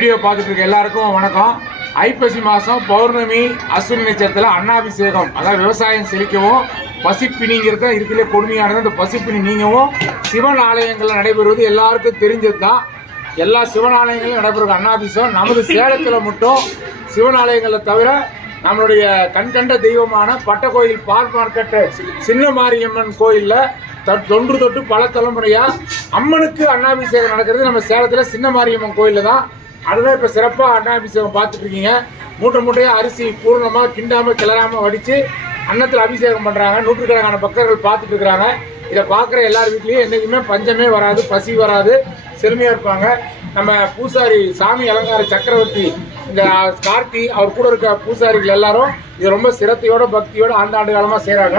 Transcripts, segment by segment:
Video பார்த்துட்டு இருக்க எல்லாருக்கும் வணக்கம். ஐப்பசி மாதம் பௌர்ணமி அஸ்வினி நட்சத்திரத்தில் அன்னாபிஷேகம், அதாவது விவசாயம் செழிக்கவும் பசிப்பினிங்கிறது தான் இருக்கிற கொடுமையானது. அந்த பசிப்பினி நீங்கவும் சிவன் ஆலயங்களில் நடைபெறுவது எல்லாருக்கும் தெரிஞ்சது தான். எல்லா சிவன் ஆலயங்களிலும் நடைபெறும் அன்னாபிஷேகம் நமது சேலத்தில் மட்டும் சிவன் ஆலயங்களை தவிர நம்மளுடைய கண்கண்ட தெய்வமான பட்டக்கோயில் பால் மார்க்கெட்டு சின்ன மாரியம்மன் கோயிலில் தொன்று தொட்டு பல தலைமுறையாக அம்மனுக்கு அன்னாபிஷேகம் நடக்கிறது நம்ம சேலத்தில் சின்ன மாரியம்மன் கோயிலில் தான். அதுதான் இப்போ சிறப்பாக அன்னாபிஷேகம் பார்த்துட்ருக்கீங்க. மூட்டை மூட்டையாக அரிசி பூர்ணமாக கிண்டாமல் கிளறாமல் வடித்து அன்னத்தில் அபிஷேகம் பண்ணுறாங்க. நூற்றுக்கணக்கான பக்தர்கள் பார்த்துட்டு இருக்கிறாங்க. இதை பார்க்குற எல்லார் வீட்லேயும் என்றைக்குமே பஞ்சமே வராது, பசி வராது, செழுமையாக இருப்பாங்க. நம்ம பூசாரி சாமி அலங்கார சக்கரவர்த்தி இந்த கார்த்தி அவர் கூட இருக்க பூசாரிகள் எல்லாரும் இது ரொம்ப சிரத்தையோட பக்தியோட ஆண்டாண்டு காலமாக செய்கிறாங்க.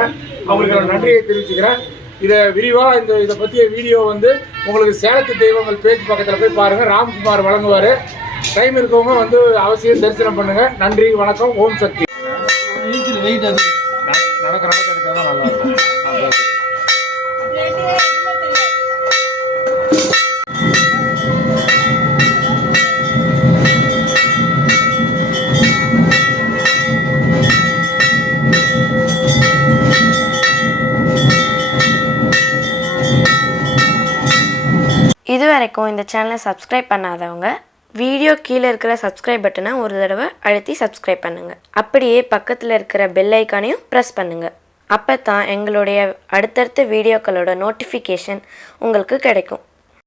அவங்களுக்கு நான் நன்றியை தெரிவிச்சுக்கிறேன். இதை விரிவாக இதை பற்றிய வீடியோ உங்களுக்கு சேலத்து தெய்வங்கள் பேஜ் பக்கத்தில் போய் பாருங்கள். ராம்குமார் வழங்குவார். டைம் இருக்கவங்க அவசியம் தரிசனம் பண்ணுங்கள். நன்றி, வணக்கம், ஓம் சக்தி. நடக்க எடுத்தால் தான் நல்லா இருக்கும். இது வரைக்கும் இந்த சேனலை சப்ஸ்கிரைப் பண்ணாதவங்க வீடியோ கீழே இருக்கிற சப்ஸ்கிரைப் பட்டனை ஒரு தடவை அழுத்தி சப்ஸ்கிரைப் பண்ணுங்கள். அப்படியே பக்கத்தில் இருக்கிற பெல் ஐக்கானையும் ப்ரெஸ் பண்ணுங்கள். அப்போ தான் எங்களுடைய அடுத்தடுத்த வீடியோக்களோட நோட்டிஃபிகேஷன் உங்களுக்கு கிடைக்கும்.